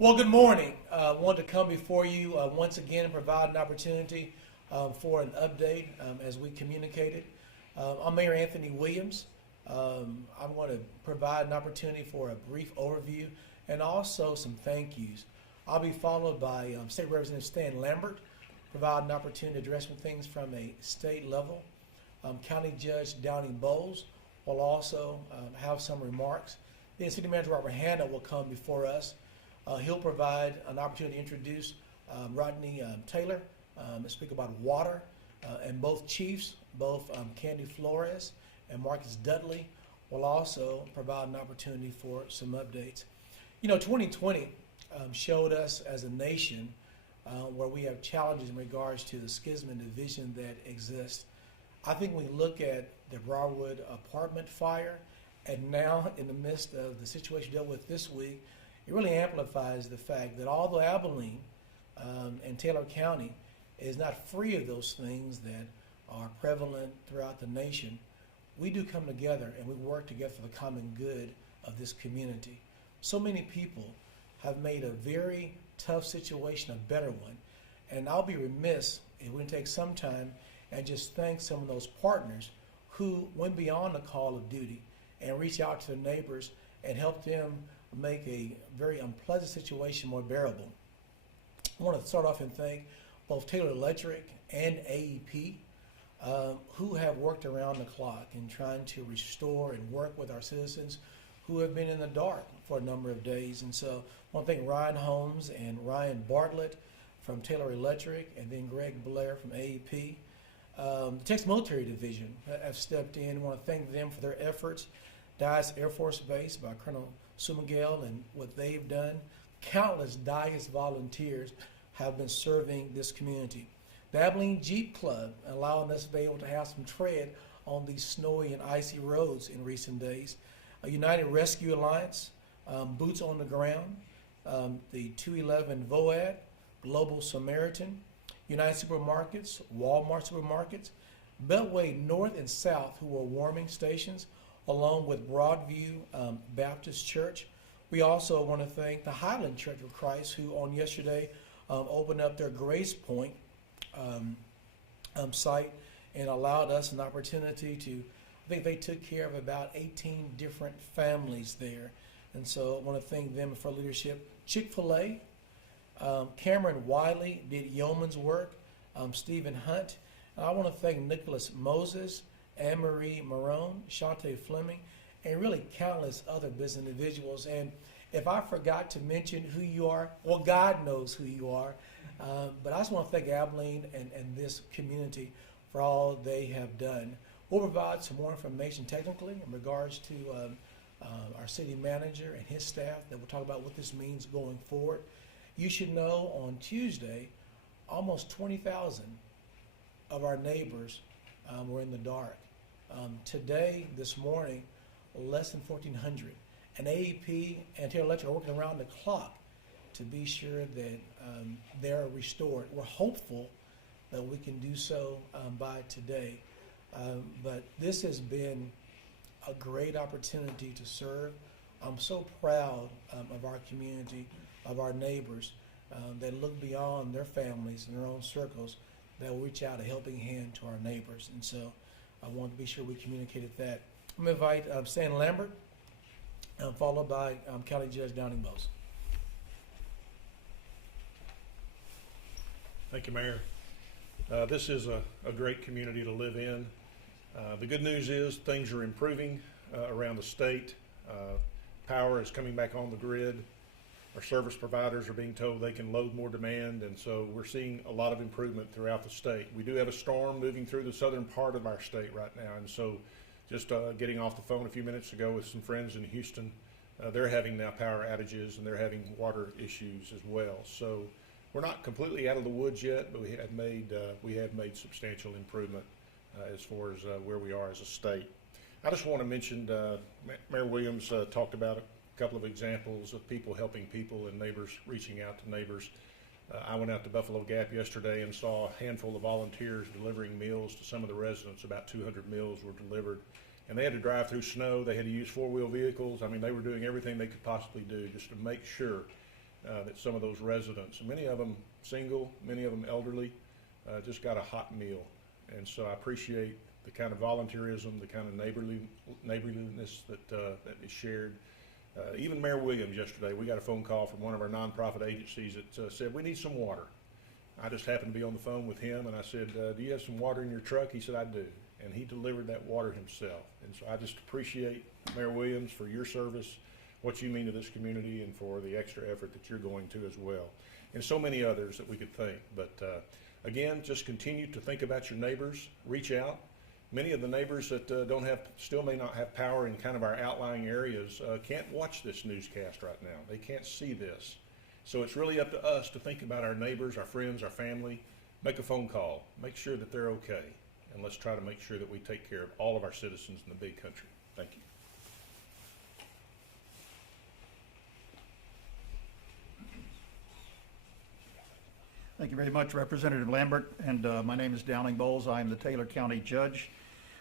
Well, good morning. I want to come before you once again and provide an opportunity for an update as we communicated. I'm Mayor Anthony Williams. I want to provide an opportunity for a brief overview and also some thank yous. I'll be followed by State Representative Stan Lambert, provide an opportunity to address some things from a state level. County Judge Downing Bowles will also have some remarks. Then City Manager Robert Hanna will come before us. He'll provide an opportunity to introduce Rodney Taylor to speak about water, and both chiefs, both Candy Flores and Marcus Dudley, will also provide an opportunity for some updates. You know, 2020 showed us as a nation where we have challenges in regards to the schism and division that exists. I think when we look at the Broadwood apartment fire, and now in the midst of the situation dealt with this week, it really amplifies the fact that although Abilene and Taylor County is not free of those things that are prevalent throughout the nation, we do come together and we work together for the common good of this community. So many people have made a very tough situation a better one, and I'll be remiss if we take some time and just thank some of those partners who went beyond the call of duty and reached out to their neighbors and helped them make a very unpleasant situation more bearable. I want to start off and thank both Taylor Electric and AEP who have worked around the clock in trying to restore and work with our citizens who have been in the dark for a number of days. And so I want to thank Ryan Holmes and Ryan Bartlett from Taylor Electric, and then Greg Blair from AEP. The Texas Military Division have stepped in. I want to thank them for their efforts. Dyess Air Force Base by Colonel Sumigel and what they've done. Countless Dyess volunteers have been serving this community. The Abilene Jeep Club allowing us to be able to have some tread on these snowy and icy roads in recent days. A United Rescue Alliance, Boots on the Ground, the 211 VOAD, Global Samaritan, United Supermarkets, Walmart Supermarkets, Beltway North and South, who are warming stations, along with Broadview Baptist Church. We also want to thank the Highland Church of Christ, who on yesterday opened up their Grace Point site and allowed us an opportunity to, I think they took care of about 18 different families there. And so I want to thank them for leadership. Chick-fil-A, Cameron Wiley did yeoman's work, Stephen Hunt. And I want to thank Nicholas Moses, Anne-Marie Marone, Shante Fleming, and really countless other business individuals. And if I forgot to mention who you are, well, God knows who you are. But I just want to thank Abilene and this community for all they have done. We'll provide some more information technically in regards to our city manager and his staff that will talk about what this means going forward. You should know on Tuesday, almost 20,000 of our neighbors were in the dark. Today, this morning, less than 1,400. And AEP and Taylor Electric are working around the clock to be sure that they're restored. We're hopeful that we can do so by today. But this has been a great opportunity to serve. I'm so proud of our community, of our neighbors that look beyond their families and their own circles, that will reach out a helping hand to our neighbors. And so I want to be sure we communicated that. I'm going to invite Stan Lambert, followed by County Judge Downing Bowles. Thank you, Mayor. This is a great community to live in. The good news is things are improving around the state. Power is coming back on the grid. Our service providers are being told they can load more demand, and so we're seeing a lot of improvement throughout the state. We do have a storm moving through the southern part of our state right now, and so just getting off the phone a few minutes ago with some friends in Houston, they're having now power outages and they're having water issues as well. So we're not completely out of the woods yet, but we have made substantial improvement as far as where we are as a state. I just want to mention, Mayor Williams talked about a couple of examples of people helping people and neighbors reaching out to neighbors. I went out to Buffalo Gap yesterday and saw a handful of volunteers delivering meals to some of the residents. About 200 meals were delivered, and they had to drive through snow. They had to use four-wheel vehicles. I mean, they were doing everything they could possibly do just to make sure that some of those residents, many of them single, many of them elderly, just got a hot meal. And so I appreciate the kind of volunteerism, the kind of neighborliness that is shared. Even Mayor Williams yesterday, we got a phone call from one of our nonprofit agencies that said, we need some water. I just happened to be on the phone with him, and I said, do you have some water in your truck? He said, I do. And he delivered that water himself. And so I just appreciate Mayor Williams for your service, what you mean to this community, and for the extra effort that you're going to as well. And so many others that we could thank. But again, just continue to think about your neighbors, reach out. Many of the neighbors that still may not have power in kind of our outlying areas can't watch this newscast right now. They can't see this. So it's really up to us to think about our neighbors, our friends, our family. Make a phone call. Make sure that they're okay. And let's try to make sure that we take care of all of our citizens in the big country. Thank you. Thank you very much, Representative Lambert. And my name is Downing Bowles. I am the Taylor County Judge.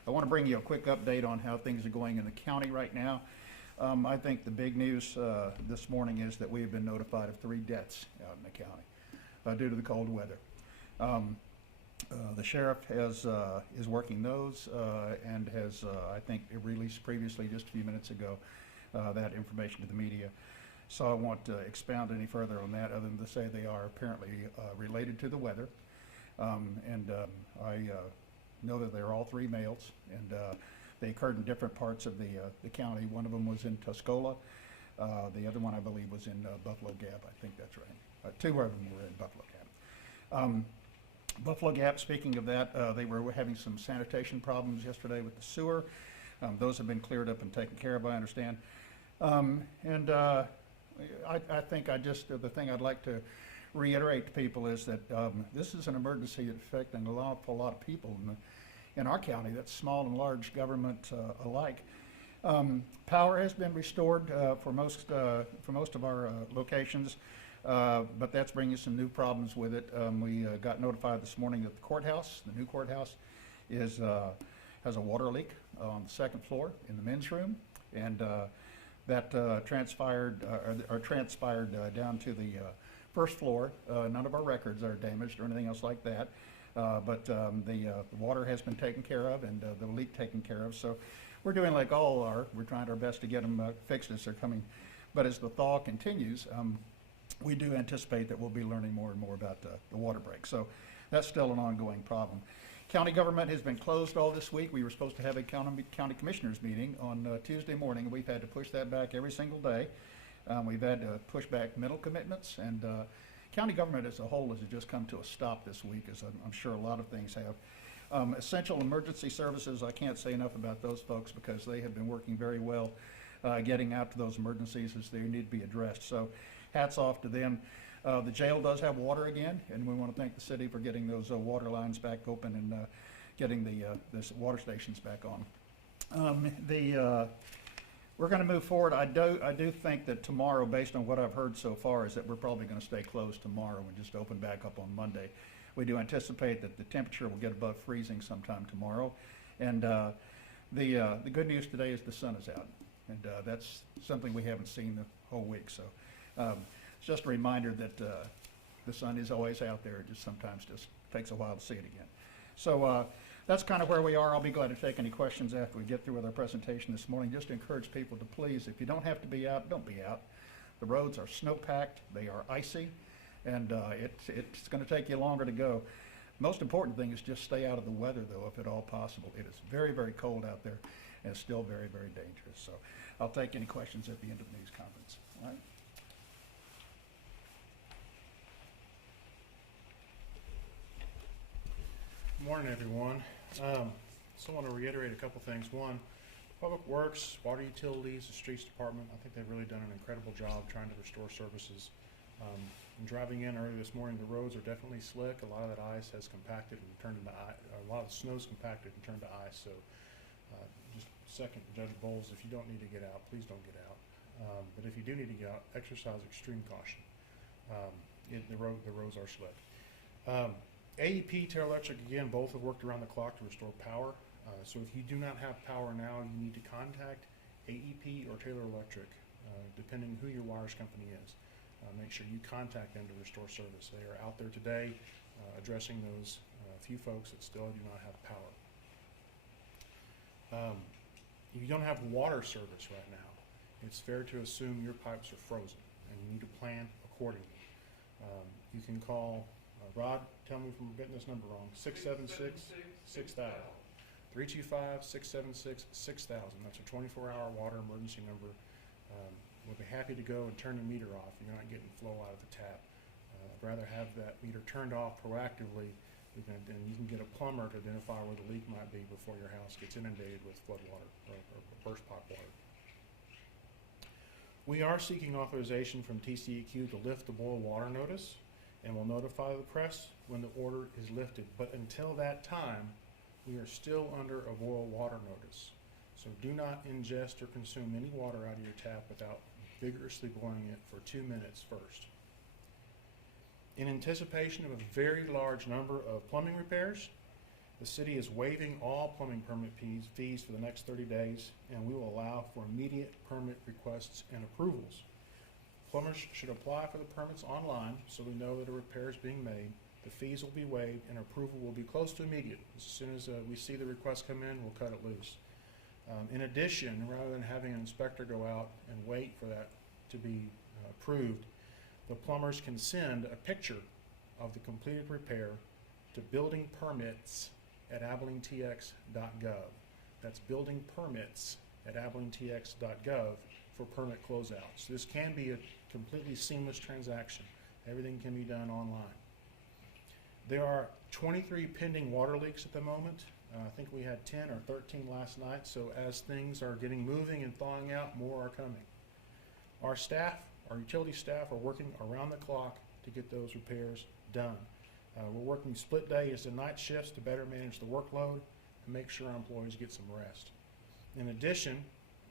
I want to bring you a quick update on how things are going in the county right now. I think the big news this morning is that we have been notified of 3 deaths out in the county due to the cold weather. The sheriff is working those and has, I think, released previously just a few minutes ago that information to the media. So I won't expound any further on that other than to say they are apparently related to the weather. I know that they're all 3 males, and they occurred in different parts of the county. One of them was in Tuscola. The other one, I believe, was in Buffalo Gap. I think that's right. 2 of them were in Buffalo Gap. Buffalo Gap, speaking of that, they were having some sanitation problems yesterday with the sewer. Those have been cleared up and taken care of, I understand. I think the thing I'd like to reiterate to people is that this is an emergency affecting an awful lot of people in our county. That's small and large government alike. Power has been restored for most of our locations, but that's bringing some new problems with it. We got notified this morning that the new courthouse, has a water leak on the 2nd floor in the men's room, and that transpired down to the 1st floor. None of our records are damaged or anything else like that, but the water has been taken care of and the leak taken care of. So we're doing like all are. We're trying our best to get them fixed as they're coming. But as the thaw continues, we do anticipate that we'll be learning more and more about the water break. So that's still an ongoing problem. County government has been closed all this week. We were supposed to have a county commissioners meeting on Tuesday morning. We've had to push that back every single day. We've had to push back mental commitments, and county government as a whole has just come to a stop this week, as I'm sure a lot of things have. Essential emergency services, I can't say enough about those folks because they have been working very well getting out to those emergencies as they need to be addressed. So hats off to them. The jail does have water again, and we want to thank the city for getting those water lines back open and getting the water stations back on. We're going to move forward. I do think that tomorrow, based on what I've heard so far, is that we're probably going to stay closed tomorrow and just open back up on Monday. We do anticipate that the temperature will get above freezing sometime tomorrow, and the good news today is the sun is out, and that's something we haven't seen the whole week. So. It's just a reminder that the sun is always out there. It just sometimes just takes a while to see it again. So that's kind of where we are. I'll be glad to take any questions after we get through with our presentation this morning. Just to encourage people to please, if you don't have to be out, don't be out. The roads are snow-packed, they are icy, and it's going to take you longer to go. Most important thing is just stay out of the weather, though, if at all possible. It is very, very cold out there, and it's still very, very dangerous. So I'll take any questions at the end of the news conference. All right? Good morning, everyone. So I want to reiterate a couple things. One, Public Works, Water Utilities, the Streets Department, I think they've really done an incredible job trying to restore services. Driving in early this morning, the roads are definitely slick. A lot of that ice has compacted and turned into ice. A lot of the snow's compacted and turned to ice. So just second, Judge Bowles, if you don't need to get out, please don't get out. But if you do need to get out, exercise extreme caution. The roads are slick. AEP, Taylor Electric, again, both have worked around the clock to restore power. So if you do not have power now, you need to contact AEP or Taylor Electric, depending who your wires company is. make sure you contact them to restore service. They are out there today addressing those few folks that still do not have power. If you don't have water service right now, it's fair to assume your pipes are frozen and you need to plan accordingly. You can call Rod, tell me if I'm getting this number wrong, 676-6000. 325-676-6000. That's a 24-hour water emergency number. We'll be happy to go and turn the meter off if you're not getting flow out of the tap. I'd rather have that meter turned off proactively, and you can get a plumber to identify where the leak might be before your house gets inundated with flood water or burst pipe water. We are seeking authorization from TCEQ to lift the boil water notice, and will notify the press when the order is lifted. But until that time, we are still under a boil water notice. So do not ingest or consume any water out of your tap without vigorously boiling it for 2 minutes first. In anticipation of a very large number of plumbing repairs, the city is waiving all plumbing permit fees for the next 30 days, and we will allow for immediate permit requests and approvals. Plumbers should apply for the permits online so we know that a repair is being made. The fees will be waived and approval will be close to immediate. As soon as we see the request come in, we'll cut it loose. In addition, rather than having an inspector go out and wait for that to be approved, the plumbers can send a picture of the completed repair to building permits at abilenetx.gov. That's building permits at abilenetx.gov for permit closeouts. This can be a completely seamless transaction. Everything can be done online. There are 23 pending water leaks at the moment. I think we had 10 or 13 last night, so as things are getting moving and thawing out, more are coming. Our staff, our utility staff, are working around the clock to get those repairs done. We're working split days and night shifts to better manage the workload and make sure our employees get some rest. In addition,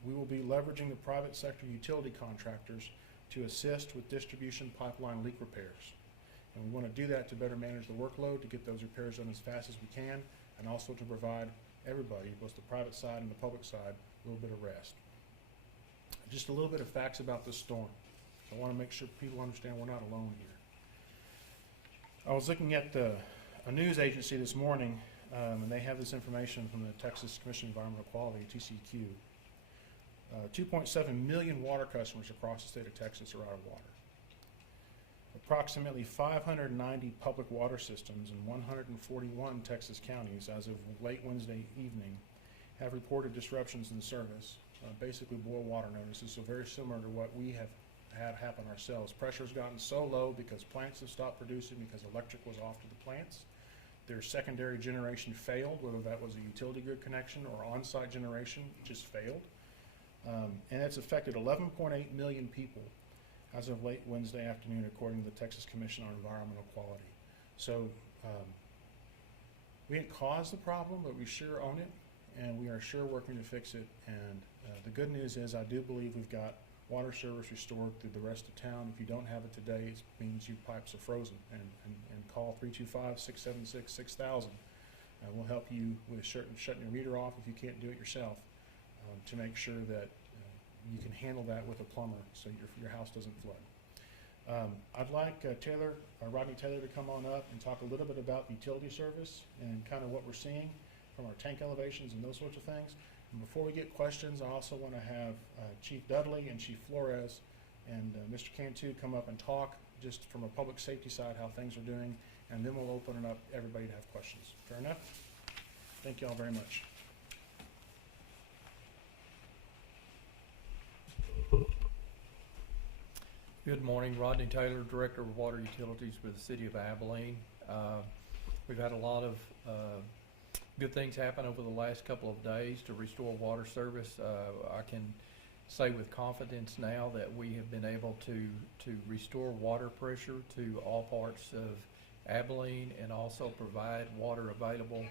we will be leveraging the private sector utility contractors to assist with distribution pipeline leak repairs. And we want to do that to better manage the workload, to get those repairs done as fast as we can, and also to provide everybody, both the private side and the public side, a little bit of rest. Just a little bit of facts about this storm. I want to make sure people understand we're not alone here. I was looking at a news agency this morning, and they have this information from the Texas Commission on Environmental Quality, TCEQ. 2.7 million water customers across the state of Texas are out of water. Approximately 590 public water systems in 141 Texas counties as of late Wednesday evening have reported disruptions in service, basically boil water notices, so very similar to what we have had happen ourselves. Pressure's gotten so low because plants have stopped producing because electric was off to the plants. Their secondary generation failed, whether that was a utility grid connection or on-site generation, just failed. And it's affected 11.8 million people as of late Wednesday afternoon, according to the Texas Commission on Environmental Quality. So we didn't cause the problem, but we sure own it, and we are sure working to fix it. And the good news is I do believe we've got water service restored through the rest of town. If you don't have it today, it means your pipes are frozen. And call 325-676-6000. We'll help you with shutting your meter off if you can't do it yourself, to make sure that you can handle that with a plumber so your house doesn't flood. I'd like Rodney Taylor to come on up and talk a little bit about utility service and kind of what we're seeing from our tank elevations and those sorts of things. And before we get questions, I also want to have Chief Dudley and Chief Flores and Mr. Cantu come up and talk just from a public safety side how things are doing, and then we'll open it up everybody to have questions. Fair enough? Thank you all very much. Good morning, Rodney Taylor, Director of Water Utilities for the City of Abilene. We've had a lot of good things happen over the last couple of days to restore water service. I can say with confidence now that we have been able to restore water pressure to all parts of Abilene and also provide water available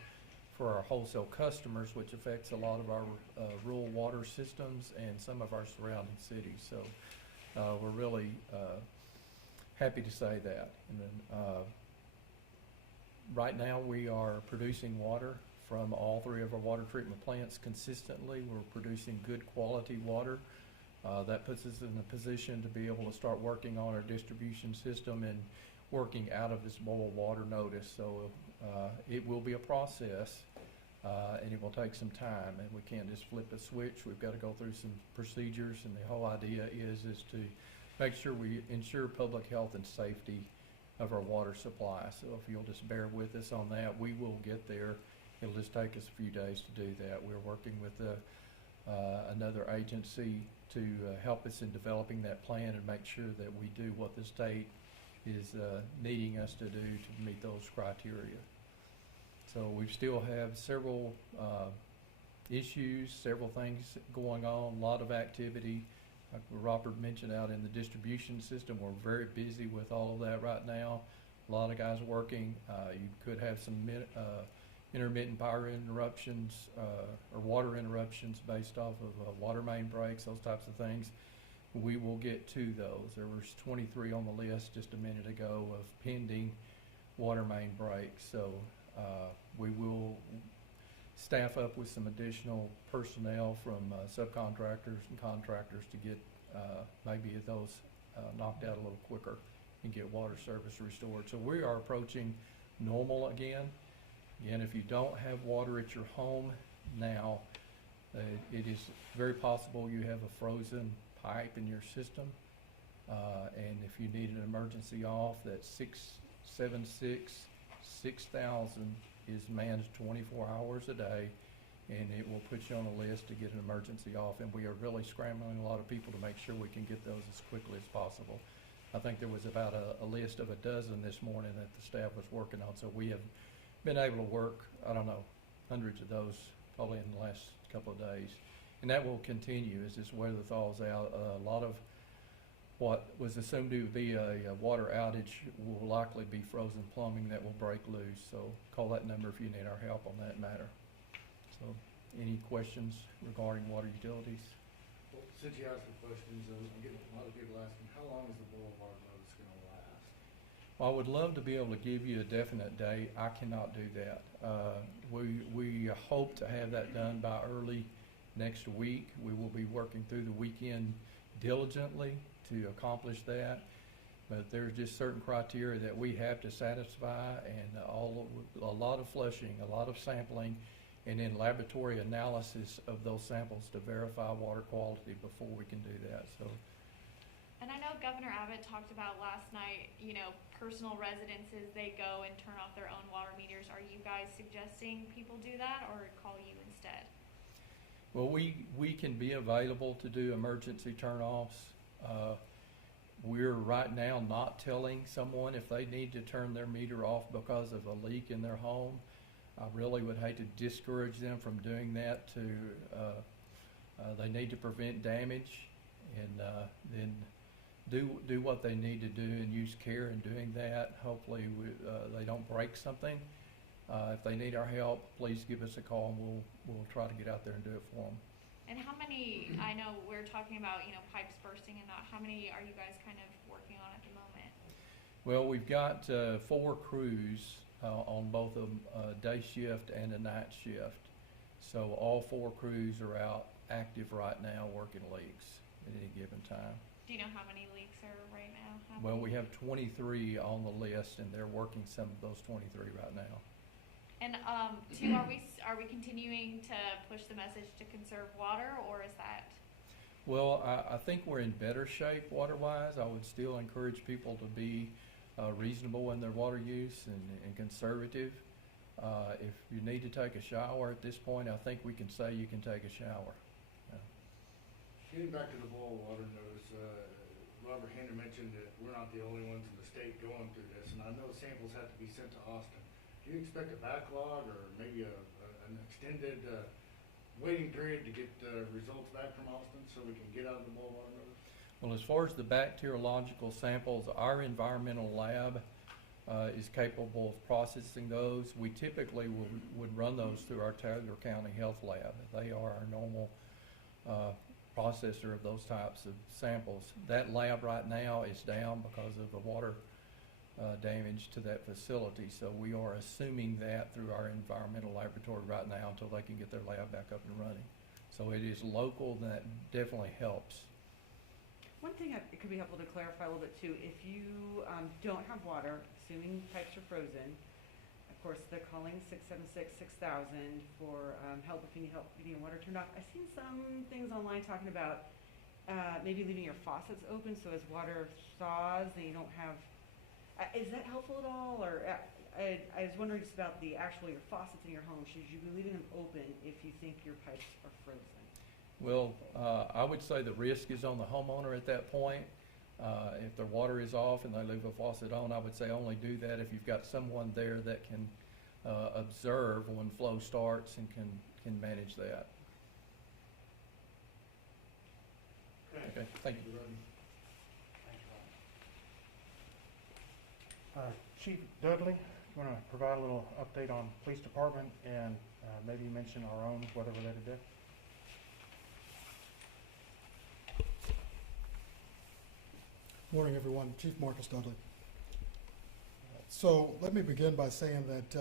for our wholesale customers, which affects a lot of our rural water systems and some of our surrounding cities. So we're really happy to say that. And then, right now we are producing water from all three of our water treatment plants consistently. We're producing good quality water. That puts us in a position to be able to start working on our distribution system and working out of this boil water notice. So it will be a process, and it will take some time, and we can't just flip a switch. We've got to go through some procedures, and the whole idea is to make sure we ensure public health and safety of our water supply. So if you'll just bear with us on that, we will get there. It'll just take us a few days to do that. We're working with another agency to help us in developing that plan and make sure that we do what the state is needing us to do to meet those criteria. So we still have several issues, several things going on, a lot of activity. Like Robert mentioned, out in the distribution system, we're very busy with all of that right now. A lot of guys working. You could have some intermittent power interruptions or water interruptions based off of water main breaks, those types of things. We will get to those. There was 23 on the list just a minute ago of pending water main breaks. So we will staff up with some additional personnel from subcontractors and contractors to get maybe those knocked out a little quicker and get water service restored. So we are approaching normal again. Again, if you don't have water at your home now, it is very possible you have a frozen pipe in your system. And if you need an emergency off, that's 676-6000 is manned 24 hours a day, and it will put you on a list to get an emergency off. And we are really scrambling a lot of people to make sure we can get those as quickly as possible. I think there was about a list of a dozen this morning that the staff was working on, so we have been able to work, I don't know, hundreds of those probably in the last couple of days. And that will continue as this weather thaws out. A lot of what was assumed to be a water outage will likely be frozen plumbing that will break loose. So call that number if you need our help on that matter. So any questions regarding water utilities? Well, since you asked the questions, I'm getting a lot of people asking, how long is the boil water notice going to last? Well, I would love to be able to give you a definite date. I cannot do that. We hope to have that done by early next week. We will be working through the weekend diligently to accomplish that. But there's just certain criteria that we have to satisfy, and a lot of flushing, a lot of sampling, and then laboratory analysis of those samples to verify water quality before we can do that. So. And I know Governor Abbott talked about last night, personal residences, they go and turn off their own water meters. Are you guys suggesting people do that or call you instead? Well, we can be available to do emergency turn-offs. We're right now not telling someone if they need to turn their meter off because of a leak in their home. I really would hate to discourage them from doing that. They need to prevent damage, and then do what they need to do and use care in doing that. Hopefully they don't break something. If they need our help, please give us a call, and we'll try to get out there and do it for them. And how many, I know we're talking about, pipes bursting and not, how many are you guys kind of working on at the moment? Well, we've got 4 crews on both a day shift and a night shift. So all 4 crews are out active right now working leaks at any given time. Do you know how many leaks are right now? Well, we have 23 on the list, and they're working some of those 23 right now. And two, are we continuing to push the message to conserve water, or is that? Well, I think we're in better shape water-wise. I would still encourage people to be reasonable in their water use and conservative. If you need to take a shower at this point, I think we can say you can take a shower. Getting back to the boil water notice, Robert Henry mentioned that we're not the only ones in the state going through this, and I know samples have to be sent to Austin. Do you expect a backlog or maybe an extended waiting period to get results back from Austin so we can get out of the boil water notice? Well, as far as the bacteriological samples, our environmental lab is capable of processing those. We typically would run those through our Taylor County Health Lab. They are our normal processor of those types of samples. That lab right now is down because of the water damage to that facility. So we are assuming that through our environmental laboratory right now until they can get their lab back up and running. So it is local, and that definitely helps One thing it could be helpful to clarify a little bit too, if you don't have water, assuming pipes are frozen, of course, they're calling 676-6000 for help if you need help getting your water turned off. I've seen some things online talking about maybe leaving your faucets open so as water thaws, then you don't have, is that helpful at all? Or I was wondering just about your faucets in your home. Should you be leaving them open if you think your pipes are frozen? Well, I would say the risk is on the homeowner at that point. If their water is off and they leave a faucet on, I would say only do that if you've got someone there that can observe when flow starts and can manage that. Okay, thank you. Chief Dudley, you want to provide a little update on police department and maybe mention our own weather-related death? Morning, everyone. Chief Marcus Dudley. So let me begin by saying that